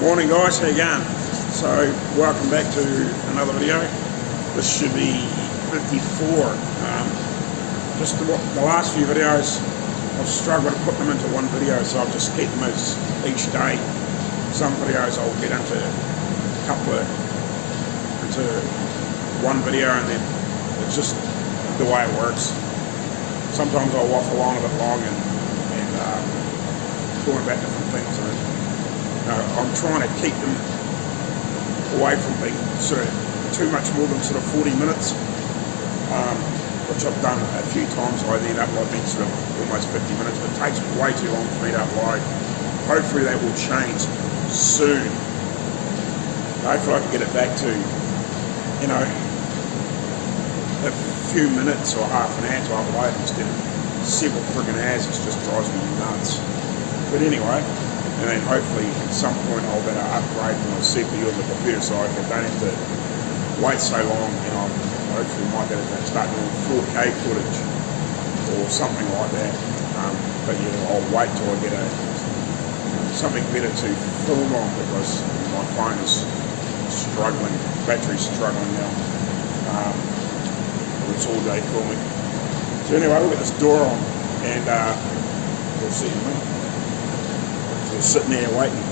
Morning guys, how you going? So welcome back to another video. This should be 54. Just the last few videos I've struggled to put them into one video, so I'll just keep them as each day. Some videos I'll get into one video, and then it's just the way it works. Sometimes I'll waffle on a bit long and talking about different things. I'm trying to keep them away from being sort of too much more than sort of 40 minutes, which I've done a few times. I end up like being sort of almost 50 minutes, but it takes way too long for me to upload. Hopefully that will change soon. Hopefully I can get it back to, you know, a few minutes or half an hour to upload instead of several friggin' hours. It just drives me nuts. But anyway, and then hopefully at some point I'll better upgrade my CPU on the computer so I don't have to wait so long, and I hopefully might be able to start doing 4K footage or something like that. But yeah, I'll wait till I get something better to film on, because my phone is struggling, battery's struggling now. It's all day filming. So anyway, we'll get this door on and we'll see you in a minute. Sitting there waiting.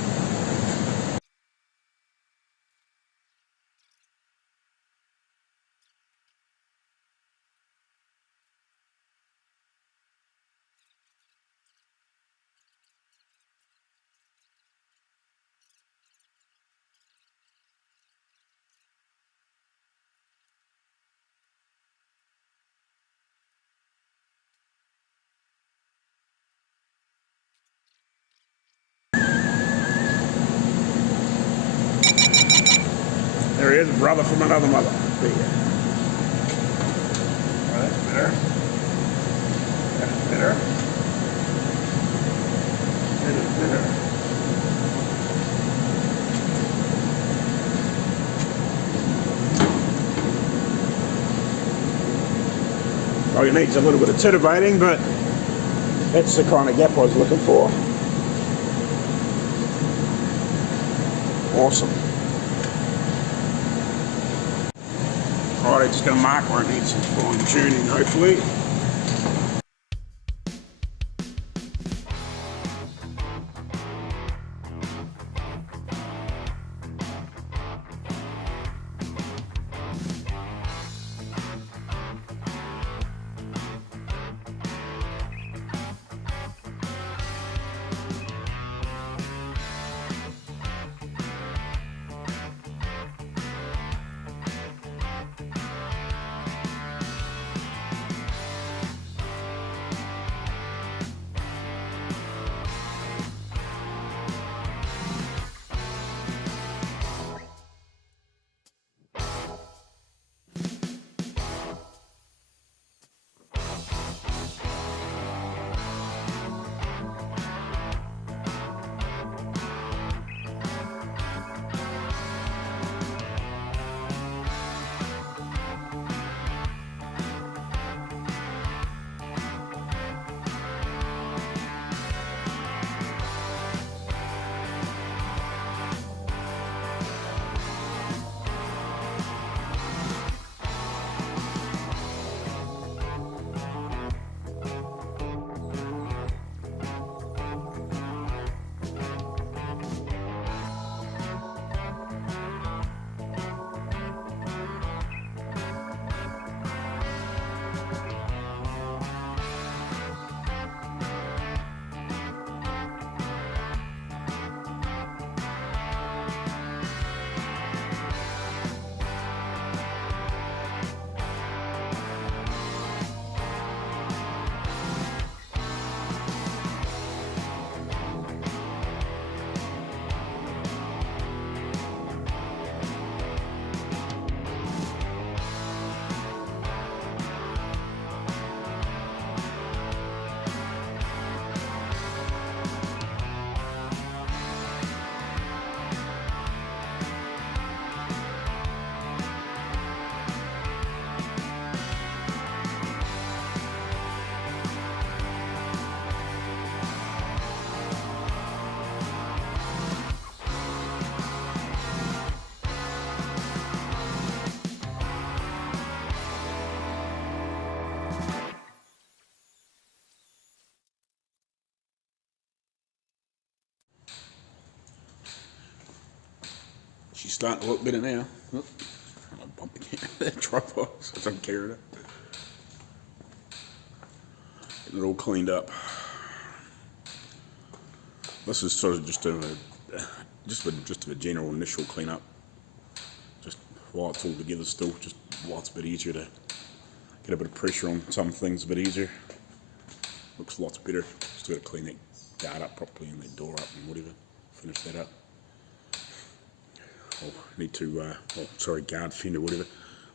There he is, brother from another mother. There you go. Oh, that's better. That's better. That is better. Oh, he needs a little bit of titivating, but that's the kind of gap I was looking for. Awesome. Alright, just going to mark where it needs some fine tuning, hopefully. she's starting to look better now. Oh, I'm bumping that tripod, so I'm carrying it. Getting it all cleaned up. This is sort of just a general initial cleanup. Just while it's all together still, just while it's a bit easier to get a bit of pressure on some things a bit easier. Looks lots better. Just got to clean that guard up properly and that door up and whatever. Finish that up. I'll need to, guard fender, whatever.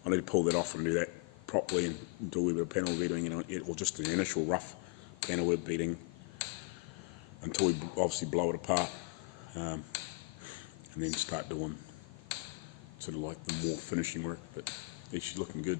I need to pull that off and do that properly and do a wee bit of panel beating, or just an initial rough panel web beating until we obviously blow it apart, and then start doing sort of like the more finishing work. But yeah, she's looking good.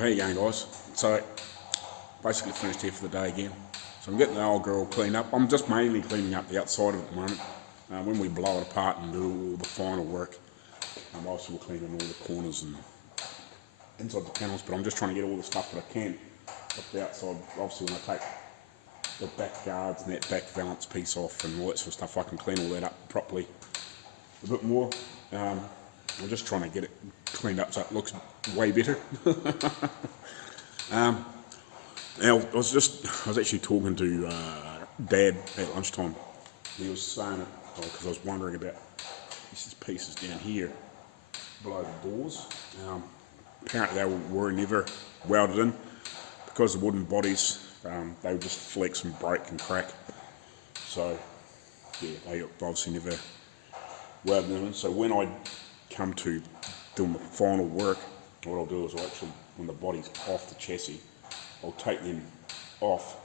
How you going, guys? So basically finished here for the day again. So I'm getting the old girl cleaned up. I'm just mainly cleaning up the outside of it at the moment. When we blow it apart and do all the final work, I'm also cleaning all the corners and inside the panels, but I'm just trying to get all the stuff that I can up the outside. Obviously when I take the back guards and that back valance piece off and all that sort of stuff, I can clean all that up properly a bit more. I'm just trying to get it cleaned up so it looks way better. Now, I was actually talking to Dad at lunchtime. He was saying it because I was wondering about these pieces down here below the doors. Apparently they were never welded in because the wooden bodies, they would just flex and break and crack. So yeah, they obviously never welded them in. So when I come to doing the final work, what I'll do is I'll actually, when the body's off the chassis, I'll take them off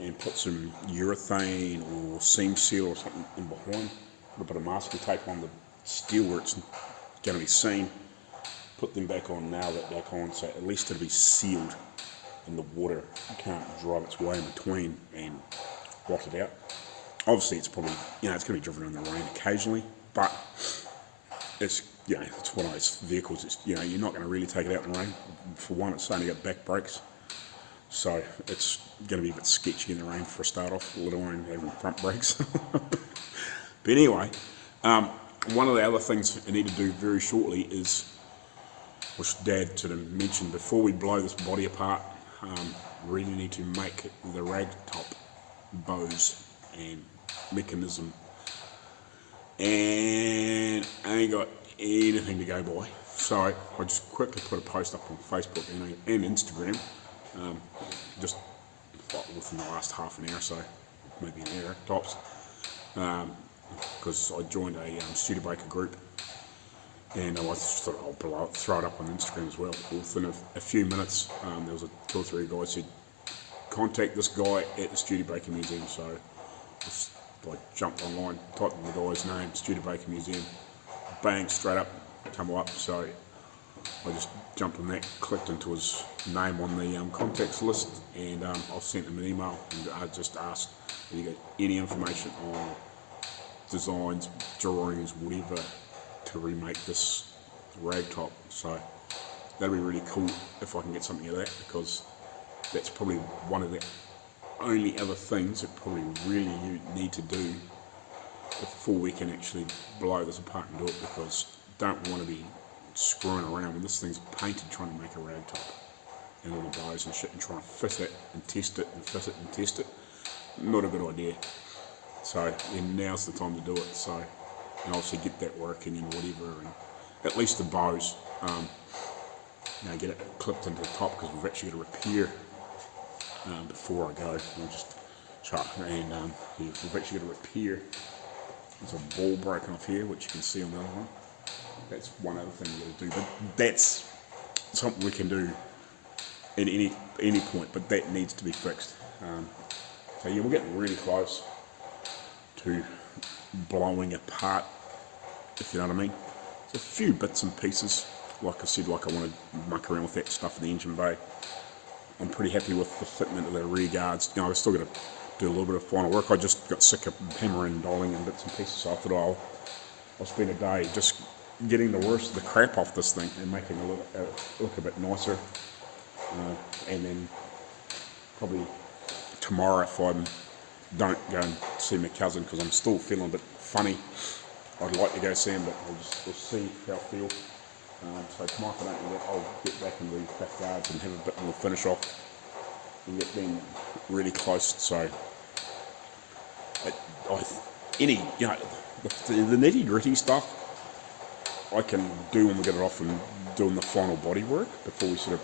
and put some urethane or seam seal or something in behind, put a bit of masking tape on the steel where it's going to be seen, put them back on, nail that back on, so at least it'll be sealed and the water can't drive its way in between and rot it out. Obviously it's probably, it's going to be driven in the rain occasionally, but it's one of those vehicles. It's, you're not going to really take it out in the rain. For one, it's starting to get back brakes, so it's going to be a bit sketchy in the rain for a start off, let alone having front brakes. But anyway, one of the other things I need to do very shortly is, which Dad sort of mentioned, before we blow this body apart, really need to make the rag top bows and mechanism, and I ain't got anything to go by, so I just quickly put a post up on Facebook and Instagram, just within the last half an hour or so, maybe an hour tops, because I joined a studebaker group, and I just thought I'll throw it up on Instagram as well. Within a few minutes, there was 2 or 3 guys said, contact this guy at the Studebaker Museum, so just jumped online, typed in the guy's name, Studebaker Museum, bang, straight up, come up. So I just jumped on that, clicked into his name on the contacts list, and I've sent him an email and I just asked if you got any information on designs, drawings, whatever, to remake this rag top. So that'd be really cool if I can get something of that, because that's probably one of the only other things that probably really you need to do before we can actually blow this apart and do it, because don't want to be screwing around when this thing's painted trying to make a rag top and all the bows and shit and trying to fit it and test it and fit it and test it. Not a good idea. So now's the time to do it. So and obviously get that working and whatever, and at least the bows, get it clipped into the top, because we've actually got to repair before I go. We'll just try, and we've actually got to repair. There's a ball broken off here, which you can see on the other one. That's one other thing we've got to do, but that's something we can do at any point, but that needs to be fixed. So yeah, we're getting really close to blowing apart, if you know what I mean. There's a few bits and pieces, like I said, like I want to muck around with that stuff in the engine bay. I'm pretty happy with the fitment of the rear guards. I've still got to do a little bit of final work. I just got sick of hammering and dialing and bits and pieces, so I thought I'll spend a day just getting the worst of the crap off this thing and making it look a bit nicer. And then probably tomorrow, if I don't go and see my cousin, because I'm still feeling a bit funny, I'd like to go see him, but we'll see how I feel. So tomorrow, if I don't do that, I'll get back into the backyards and have a bit more finish off and get them really close. So the nitty gritty stuff I can do when we get it off and doing the final body work before we sort of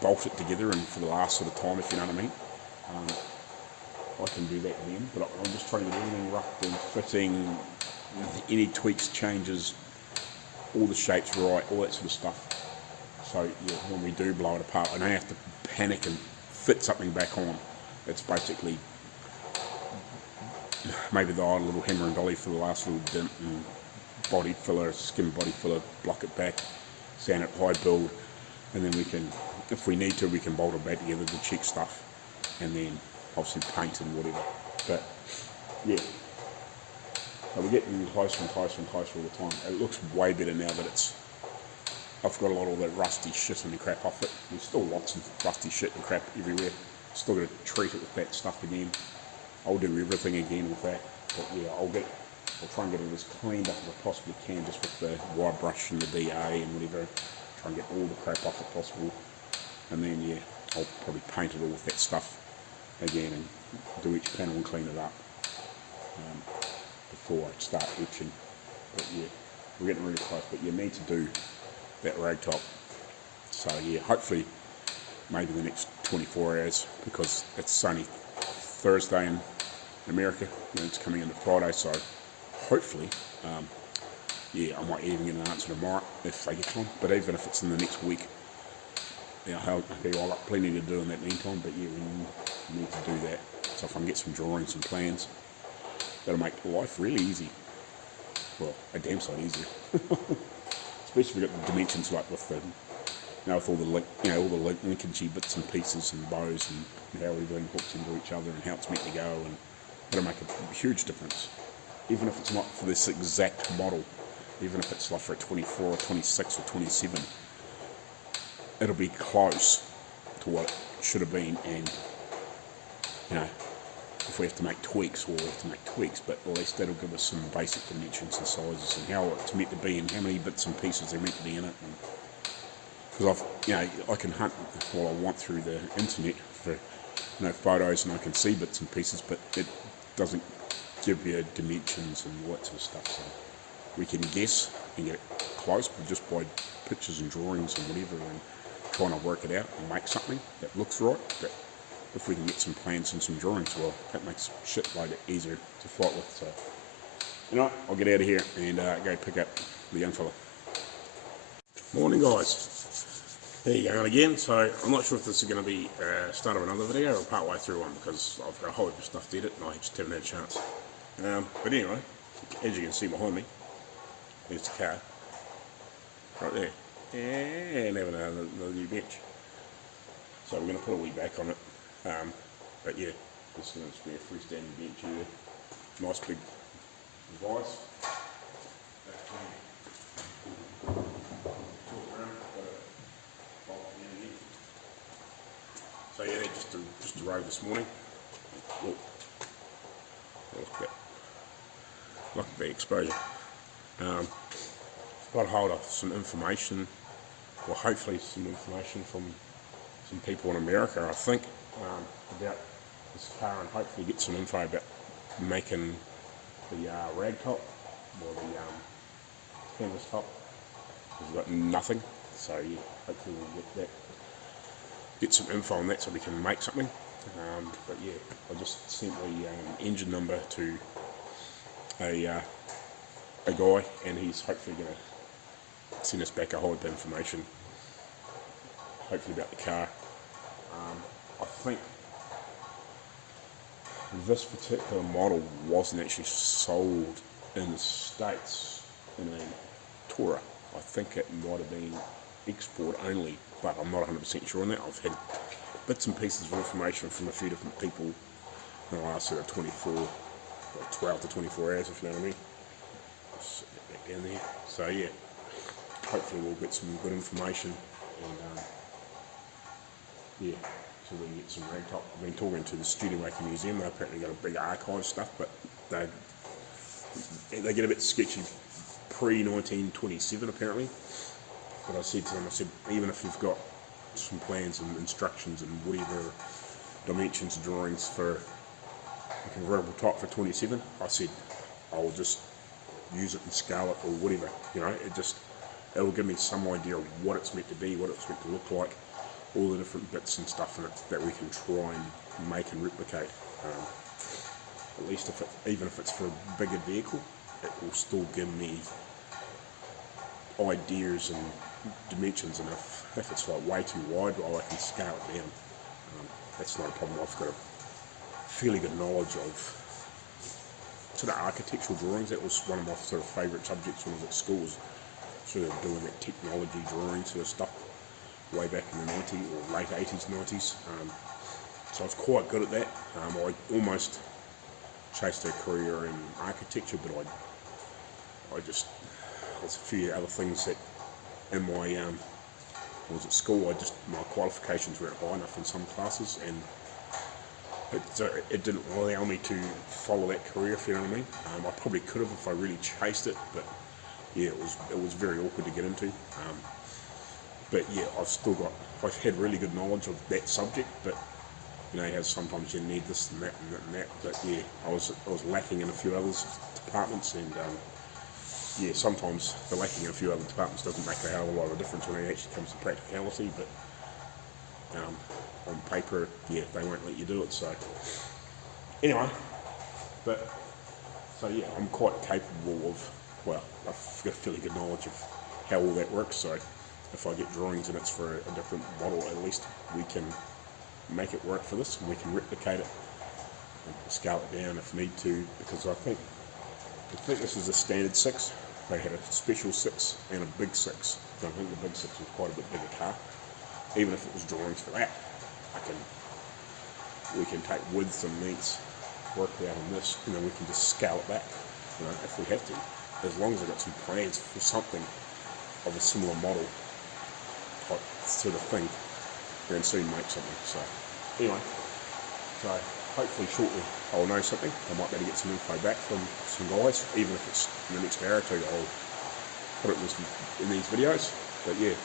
bolt it together and for the last sort of time, if you know what I mean. I can do that then, but I'm just trying to get everything roughed and fitting, any tweaks, changes, all the shapes right, all that sort of stuff. So yeah, when we do blow it apart, I don't have to panic and fit something back on. It's basically maybe the odd little hammer and dolly for the last little dent and body filler, skim body filler, block it back, sand it high build, and then we can, if we need to, we can bolt it back together to check stuff, and then obviously paint and whatever. But yeah, so we're getting closer and closer and closer all the time. It looks way better now that I've got a lot of that rusty shit and crap off it. There's still lots of rusty shit and crap everywhere. Still got to treat it with that stuff again. I'll do everything again with that. But yeah, I'll try and get it as cleaned up as I possibly can, just with the wire brush and the DA and whatever. Try and get all the crap off it possible. And then yeah, I'll probably paint it all with that stuff again and do each panel and clean it up before I start etching. But yeah, we're getting really close. But you need to do that rag top. So yeah, hopefully maybe the next 24 hours, because it's only Thursday in America and it's coming into Friday, so hopefully yeah, I might even get an answer tomorrow if they get time, but even if it's in the next week, I've got plenty to do in that meantime. But yeah, we need to do that. So if I can get some drawings and plans, that'll make life really easy. Well, a damn sight easier. Especially if we've got the dimensions, like with the, with all the all the linkagey bits and pieces and bows and how everything hooks into each other and how it's meant to go, and it'll make a huge difference. Even if it's not for this exact model, even if it's like for a 24 or 26 or 27, it'll be close to what it should have been. And if we have to make tweaks, we'll have to make tweaks, but at least that'll give us some basic dimensions and sizes and how it's meant to be and how many bits and pieces are meant to be in it. Because I can hunt what I want through the internet for photos, and I can see bits and pieces, but it doesn't give you dimensions and all that sort of stuff. So we can guess and get it close, but just by pictures and drawings and whatever, and trying to work it out and make something that looks right. But if we can get some plans and some drawings, well, that makes shit load easier to fight with. So, I'll get out of here and go pick up the young fella. Morning, guys. There you go again. So I'm not sure if this is going to be start of another video or part way through one, because I've got a whole heap of stuff to edit and I just haven't had a chance. But anyway, as you can see behind me, there's the car right there, and having another new bench. So we're going to put a wee back on it. But yeah, this is going to be a freestanding bench here. Nice big vise. So yeah, just arrived this morning. Look at the exposure. Got hold of some information, or hopefully some information from some people in America, I think, about this car, and hopefully get some info about making the rag top or the canvas top. We've got nothing, so yeah, hopefully we'll get some info on that so we can make something. But yeah, I just sent the engine number to a guy, and he's hopefully going to send us back a whole heap of information, hopefully about the car. I think this particular model wasn't actually sold in the States in a Tourer. I think it might have been export only, but I'm not 100% sure on that. I've had bits and pieces of information from a few different people in the last sort of 12 to 24 hours, if you know what I mean. Just sit that back down there. So yeah, hopefully we'll get some good information, and yeah, so we can get some ragtop. I've been talking to the Studebaker Museum. They apparently got a big archive stuff, but they get a bit sketchy pre-1927 apparently. But I said to them, even if you've got some plans and instructions and whatever dimensions and drawings for a convertible top for 27, I said I'll just use it and scale it or whatever. You know, it'll give me some idea of what it's meant to be, what it's meant to look like, all the different bits and stuff in it that we can try and make and replicate. At least even if it's for a bigger vehicle, it will still give me ideas and dimensions, and if it's like way too wide, well, I can scale it down. That's not a problem. I've got a fairly good knowledge of sort of architectural drawings. That was one of my sort of favourite subjects when I was at school, sort of doing that technology drawing sort of stuff way back in the 90s or late 80s, 90s. So I was quite good at that. I almost chased a career in architecture, but there's a few other things that in my when I was at school, my qualifications weren't high enough in some classes, and it didn't allow me to follow that career, if you know what I mean. I probably could have if I really chased it, but yeah, it was very awkward to get into. But yeah, I've had really good knowledge of that subject, but you know, sometimes you need this and that and that and that. But yeah, I was lacking in a few other departments, and yeah, sometimes the lacking in a few other departments doesn't make a hell of a lot of difference when it actually comes to practicality. But on paper, yeah, they won't let you do it. So anyway, so yeah, I'm quite capable of. Well, I've got a fairly good knowledge of how all that works. So if I get drawings and it's for a different model, at least we can make it work for this, and we can replicate it and scale it down if need to, because I think this is a standard 6. They had a special 6 and a big 6. I think the big 6 was quite a bit bigger car. Even if it was drawings for that, we can take widths and lengths, work it out on this, and then we can just scale it back, you know, if we have to. As long as I've got some plans for something of a similar model type sort of thing, we can soon make something. So anyway, hopefully shortly I'll know something. I might be able to get some info back from some guys, even if it's in the next hour or two. I'll put it in these videos. But yeah,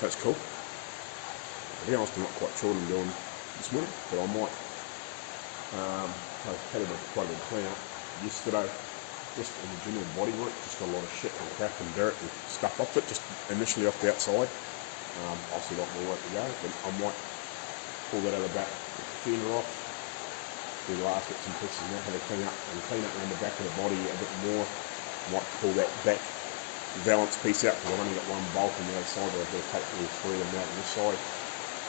so it's cool. Everything else I'm not quite sure what I'm doing this morning, but I might. I had quite a bit of clean up yesterday, just in the general bodywork, just got a lot of shit and crap and dirt and stuff off it, just initially off the outside. I've still got more work to go, but I might pull that out of the back, get the fender off, do the last bits and pieces and that, have a clean up around the back of the body a bit more. Might pull that back valance piece out, because I've only got one bolt on the other side, but I've got to take all three of them out on this side,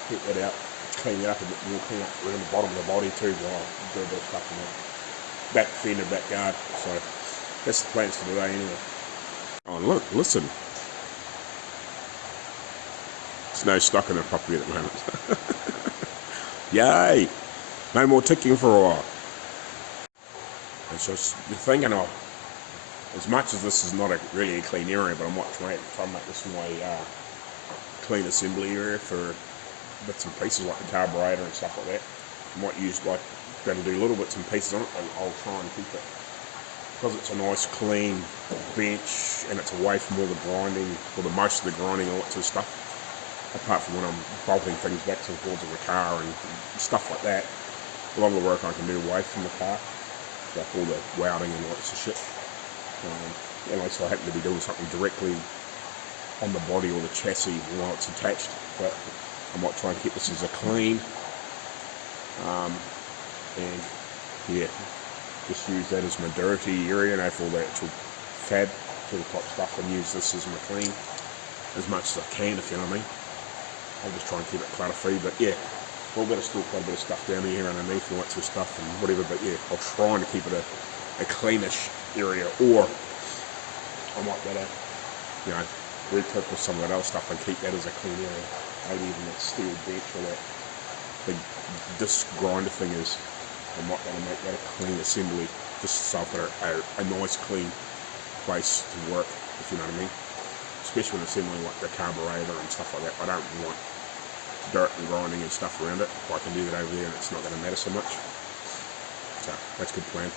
get that out, clean it up a bit more, clean up around the bottom of the body too, while I do a bit of stuff in that back fender, back guard. So that's the plans for today anyway. Oh look, listen. Snow stuck in the property at the moment. Yay! No more ticking for a while. And so you're thinking, as much as this is not really a clean area, but I might try and make this my clean assembly area for bits and pieces like the carburetor and stuff like that. I might use going to do little bits and pieces on it, but I'll try and keep it, because it's a nice clean bench and it's away from all the grinding, or the most of the grinding, all that sort of stuff. Apart from when I'm bolting things back to the boards of the car and stuff like that, a lot of the work I can do away from the car, like all the welding and all that sort of shit. Unless I happen to be doing something directly on the body or the chassis while it's attached, but I might try and keep this as a clean, and yeah, just use that as my dirty area, for all the actual fab sort of type stuff, and use this as my clean as much as I can, if you know what I mean. I'll just try and keep it clutter free, but yeah, we've got to still quite a bit of stuff down here underneath and lots of stuff and whatever, but yeah, I'll try to keep it a cleanish area, or I might better, repurpose some of that other stuff and keep that as a clean area. Maybe even that steel bench or that big disc grinder thing is, I might better make that a clean assembly, just so I've got a nice clean place to work, if you know what I mean. Especially when assembling like the carburetor and stuff like that. I don't want dirt and grinding and stuff around it. I can do that over there and it's not going to matter so much. So that's a good plan.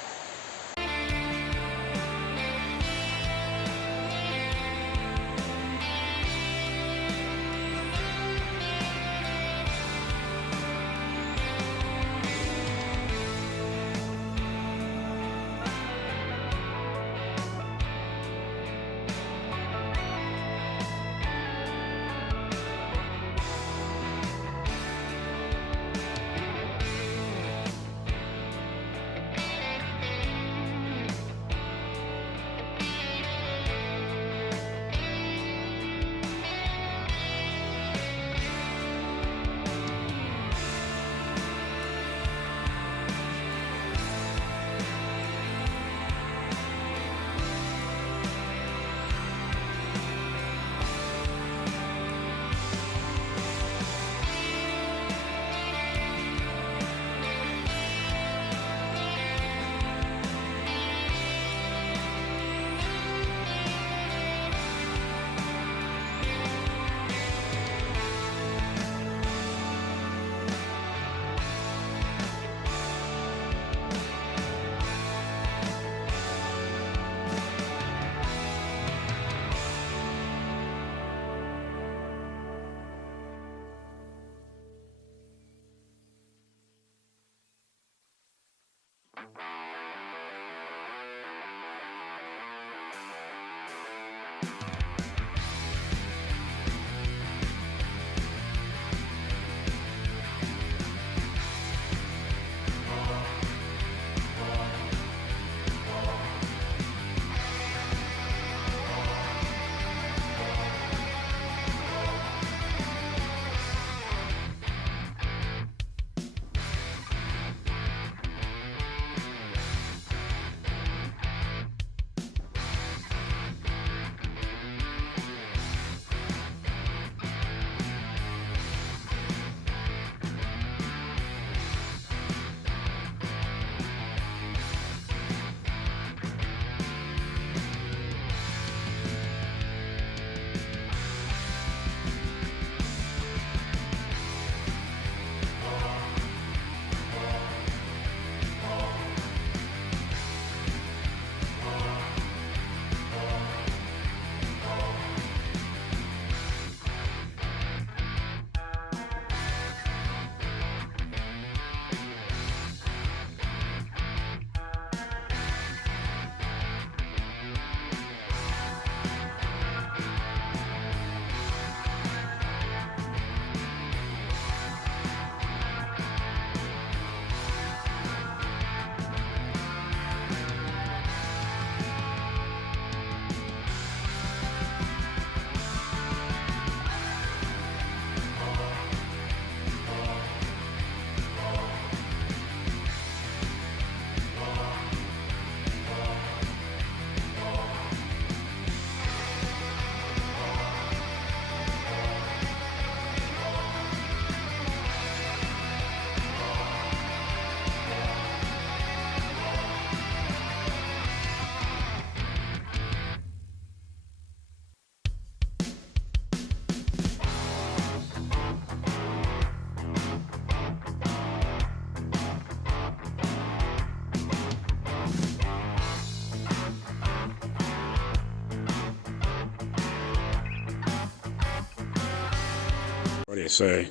Right, so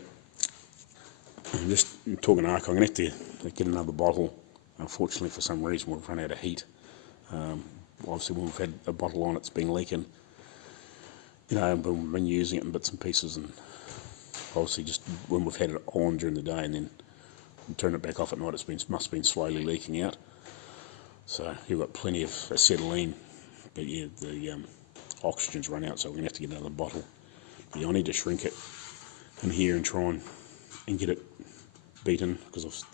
I'm just talking to Arco. I'm going to have to get another bottle. Unfortunately, for some reason, we've run out of heat. obviously when we've had a bottle on, it's been leaking, you know, and we've been using it in bits and pieces, and obviously just when we've had it on during the day and then turn it back off at night, must have been slowly leaking out. So you've got plenty of acetylene, but yeah, the oxygen's run out, so we're going to have to get another bottle. But yeah, I need to shrink it in here and try and get it beaten, because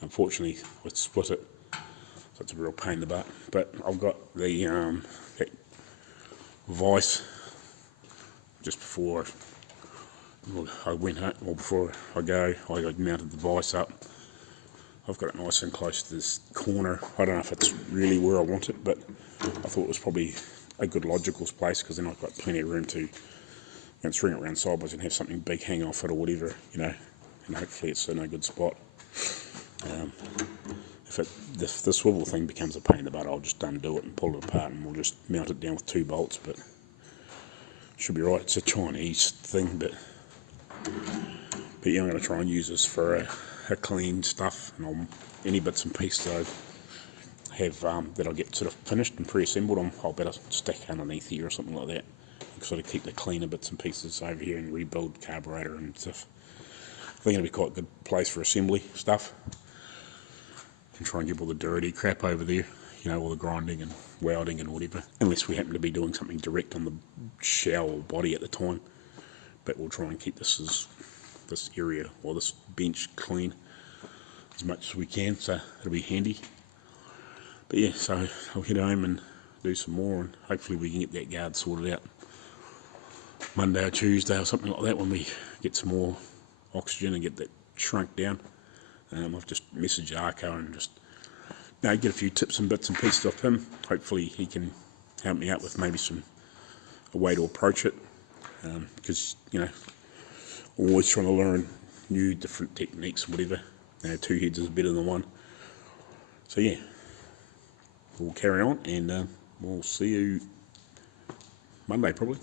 unfortunately I've split it, so it's a real pain in the butt. But I've got the that vice just before I went home, or before I go, I mounted the vice up. I've got it nice and close to this corner. I don't know if it's really where I want it, but I thought it was probably a good logical place, because then I've got plenty of room to string it around sideways and have something big hang off it or whatever, you know, and hopefully it's in a good spot. If the swivel thing becomes a pain in the butt, I'll just undo it and pull it apart, and we'll just mount it down with 2 bolts, but should be right. It's a Chinese thing, but yeah, I'm going to try and use this for a clean stuff, and any bits and pieces I have that I get sort of finished and pre-assembled, I'll better stack underneath here or something like that, sort of keep the cleaner bits and pieces over here and rebuild carburetor and stuff. I think it'll be quite a good place for assembly stuff, and try and get all the dirty crap over there, you know, all the grinding and welding and whatever, unless we happen to be doing something direct on the shell or body at the time. But we'll try and keep this area or this bench clean as much as we can, so it'll be handy. But yeah, so I'll head home and do some more, and hopefully we can get that guard sorted out Monday or Tuesday or something like that, when we get some more oxygen and get that shrunk down. I've just messaged Arco and just get a few tips and bits and pieces off him. Hopefully he can help me out with maybe a way to approach it, because always trying to learn new different techniques and whatever. 2 heads is better than 1. So yeah, we'll carry on, and we'll see you Monday probably.